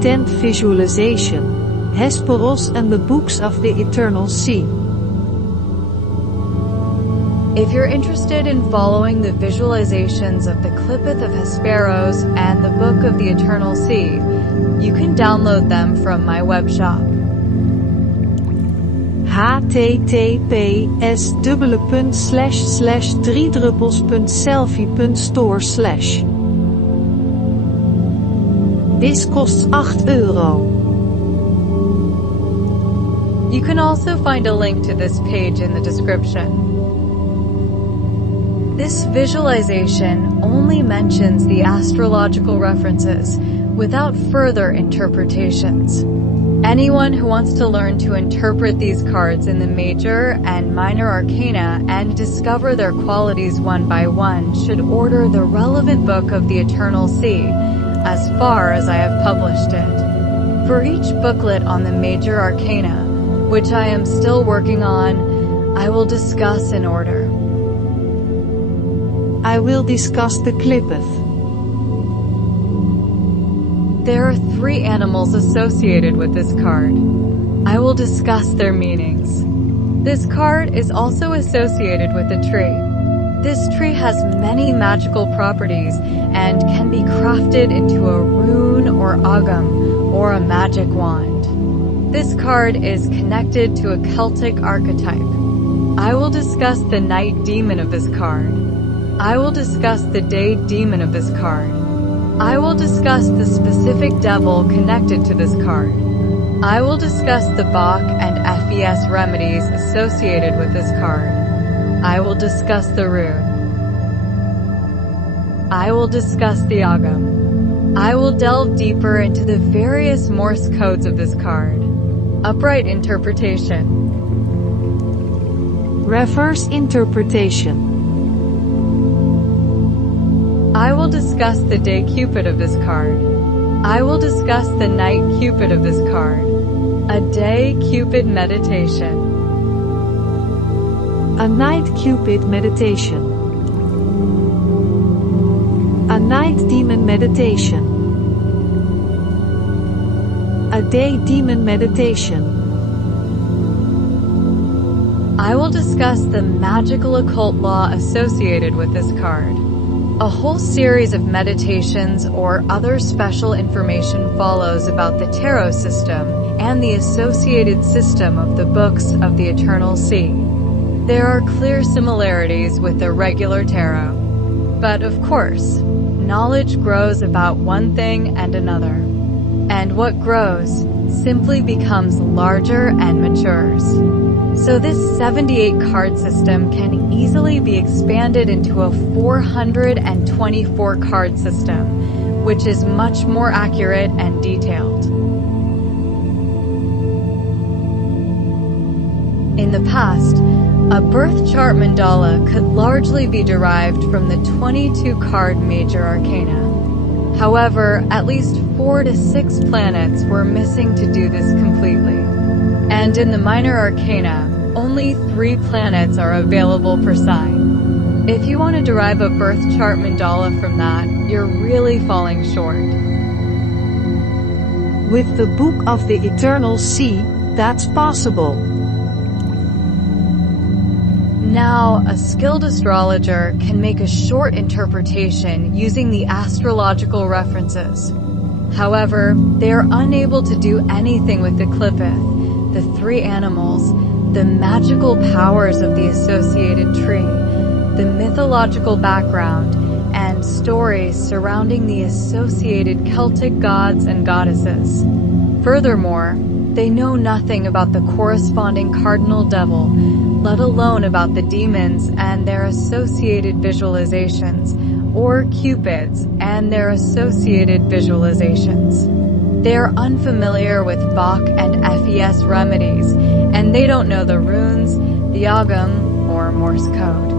10th visualization, Hesperos and the Books of the Eternal Sea. If you're interested in following the visualizations of the Qlipoth of Hesperos and the Book of the Eternal Sea, you can download them from my webshop. https://3druppels.selfie.store/. This costs €8. You can also find a link to this page in the description. This visualization only mentions the astrological references without further interpretations. Anyone who wants to learn to interpret these cards in the Major and Minor Arcana and discover their qualities one by one should order the relevant Book of the Eternal Sea, as far as I have published it. For each booklet on the Major Arcana, which I am still working on, I will discuss in order. I will discuss the Qlipoth. There are 3 animals associated with this card. I will discuss their meanings. This card is also associated with a tree. This tree has many magical properties and can be crafted into a rune or agam or a magic wand. This card is connected to a Celtic archetype. I will discuss the night demon of this card. I will discuss the day demon of this card. I will discuss the specific devil connected to this card. I will discuss the Bach and FES remedies associated with this card. I will discuss the rune. I will discuss the agam. I will delve deeper into the various Morse codes of this card. Upright interpretation. Reverse interpretation. I will discuss the day Cupid of this card. I will discuss the night Cupid of this card. A day Cupid meditation. A night Cupid meditation. A night demon meditation. A day demon meditation. I will discuss the magical occult law associated with this card. A whole series of meditations or other special information follows about the tarot system and the associated system of the Books of the Eternal Sea. There are clear similarities with the regular tarot. But of course, knowledge grows about one thing and another. And what grows simply becomes larger and matures. So this 78 card system can easily be expanded into a 424 card system, which is much more accurate and detailed. In the past, a birth chart mandala could largely be derived from the 22 card Major Arcana. However, at least 4 to 6 planets were missing to do this completely. And in the Minor Arcana, only 3 planets are available per sign. If you want to derive a birth chart mandala from that, you're really falling short. With the Book of the Eternal Sea, that's possible. Now, a skilled astrologer can make a short interpretation using the astrological references. However, they are unable to do anything with the Qlipoth, the 3 animals, the magical powers of the associated tree, the mythological background, and stories surrounding the associated Celtic gods and goddesses. Furthermore, they know nothing about the corresponding cardinal devil, let alone about the demons and their associated visualizations, or cupids and their associated visualizations. They are unfamiliar with Bach and FES remedies, and they don't know the runes, the agam, or Morse code.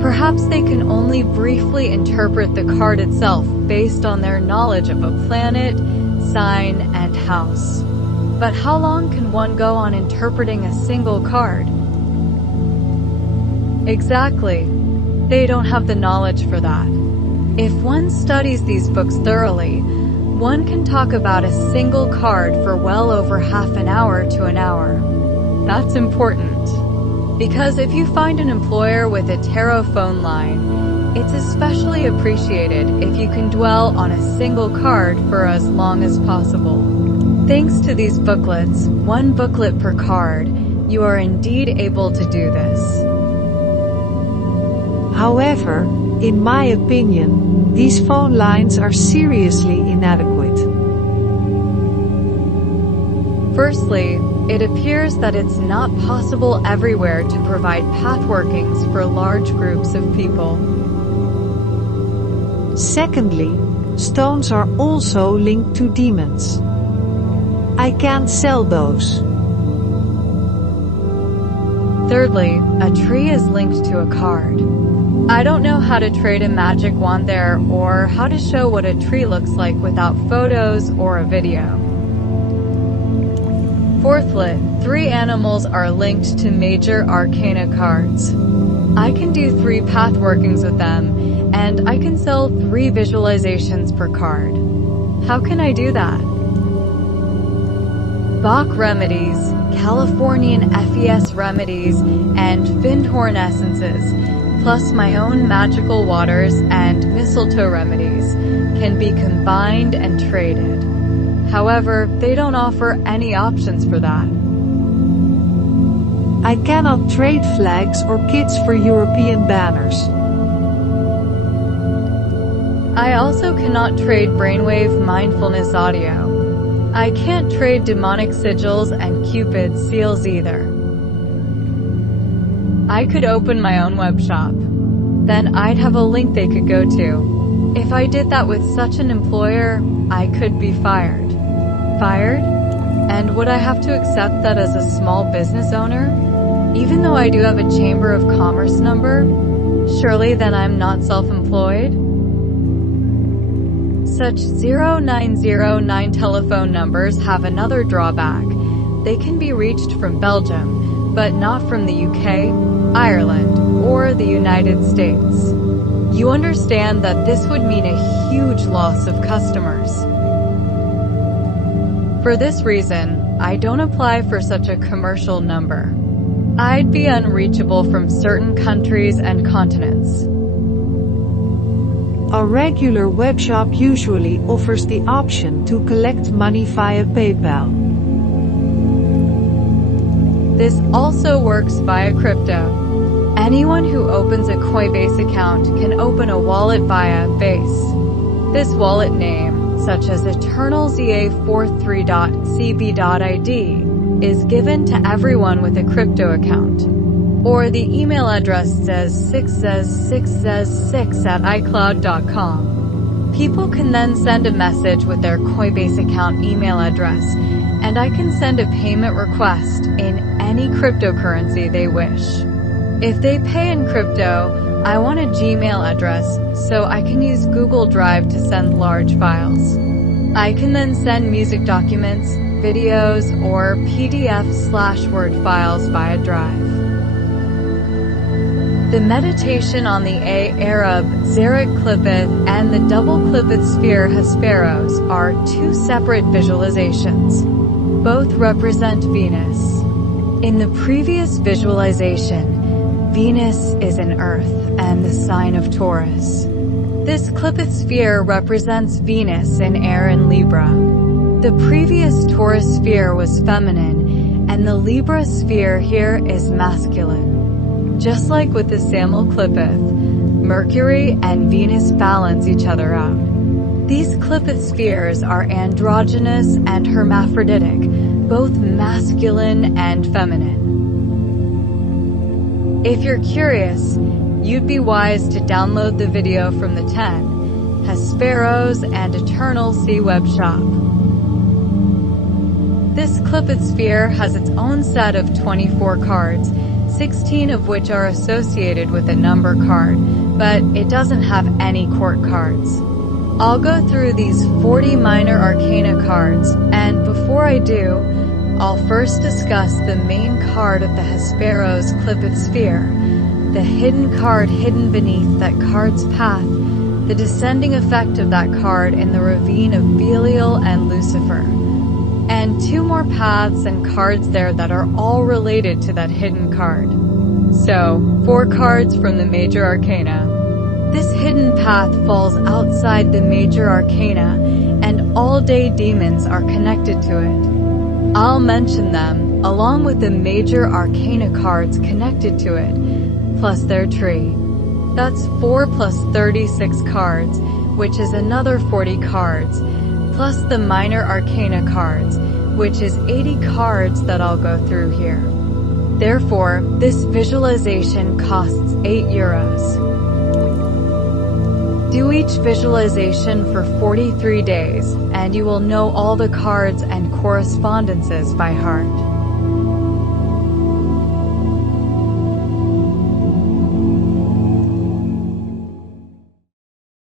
Perhaps they can only briefly interpret the card itself based on their knowledge of a planet, sign, and house. But how long can one go on interpreting a single card? Exactly. They don't have the knowledge for that. If one studies these books thoroughly, one can talk about a single card for well over half an hour to an hour. That's important, because if you find an employer with a tarot phone line, it's especially appreciated if you can dwell on a single card for as long as possible. Thanks to these booklets, one booklet per card, you are indeed able to do this. However, in my opinion, these phone lines are seriously inadequate. Firstly, it appears that it's not possible everywhere to provide path workings for large groups of people. Secondly, stones are also linked to demons. I can't sell those. Thirdly, a tree is linked to a card. I don't know how to trade a magic wand there or how to show what a tree looks like without photos or a video. Fourthly, 3 animals are linked to Major Arcana cards. I can do 3 path workings with them, and I can sell 3 visualizations per card. How can I do that? Bach remedies, Californian FES remedies, and Findhorn essences, plus my own magical waters and mistletoe remedies, can be combined and traded. However, they don't offer any options for that. I cannot trade flags or kits for European banners. I also cannot trade brainwave mindfulness audio. I can't trade demonic sigils and Cupid seals either. I could open my own webshop. Then I'd have a link they could go to. If I did that with such an employer, I could be fired. Fired? And would I have to accept that as a small business owner? Even though I do have a Chamber of Commerce number? Surely then I'm not self-employed? Such 0909 telephone numbers have another drawback. They can be reached from Belgium, but not from the UK, Ireland, or the United States. You understand that this would mean a huge loss of customers. For this reason, I don't apply for such a commercial number. I'd be unreachable from certain countries and continents. A regular webshop usually offers the option to collect money via PayPal. This also works via crypto. Anyone who opens a Coinbase account can open a wallet via Base. This wallet name, such as eternalza43.cb.id, is given to everyone with a crypto account. Or the email address says 6says6says6@icloud.com. People can then send a message with their Coinbase account email address, and I can send a payment request in any cryptocurrency they wish. If they pay in crypto, I want a Gmail address so I can use Google Drive to send large files. I can then send music documents, videos, or PDF/Word files via Drive. The meditation on the Arab Xeric Qlipoth and the double Qlipoth sphere Hesperos are 2 separate visualizations. Both represent Venus. In the previous visualization, Venus is in Earth and the sign of Taurus. This Qlipoth sphere represents Venus in air and Libra. The previous Taurus sphere was feminine, and the Libra sphere here is masculine. Just like with the Samuel Qlipoth, Mercury and Venus balance each other out. These Qlipoth spheres are androgynous and hermaphroditic, both masculine and feminine. If you're curious, you'd be wise to download the video from the 10 Hesperos and Eternal Sea webshop. This Qlipoth sphere has its own set of 24 cards, 16 of which are associated with a number card, but it doesn't have any court cards. I'll go through these 40 Minor Arcana cards, and before I do, I'll first discuss the main card of the Hesperos Qlipoth sphere, the hidden card hidden beneath that card's path, the descending effect of that card in the ravine of Belial and Lucifer, and 2 more paths and cards there that are all related to that hidden card. So, 4 cards from the Major Arcana. This hidden path falls outside the Major Arcana, and all-day demons are connected to it. I'll mention them, along with the Major Arcana cards connected to it, plus their tree. That's 4 plus 36 cards, which is another 40 cards, plus the Minor Arcana cards, which is 80 cards that I'll go through here. Therefore, this visualization costs €8. Do each visualization for 43 days, and you will know all the cards and correspondences by heart.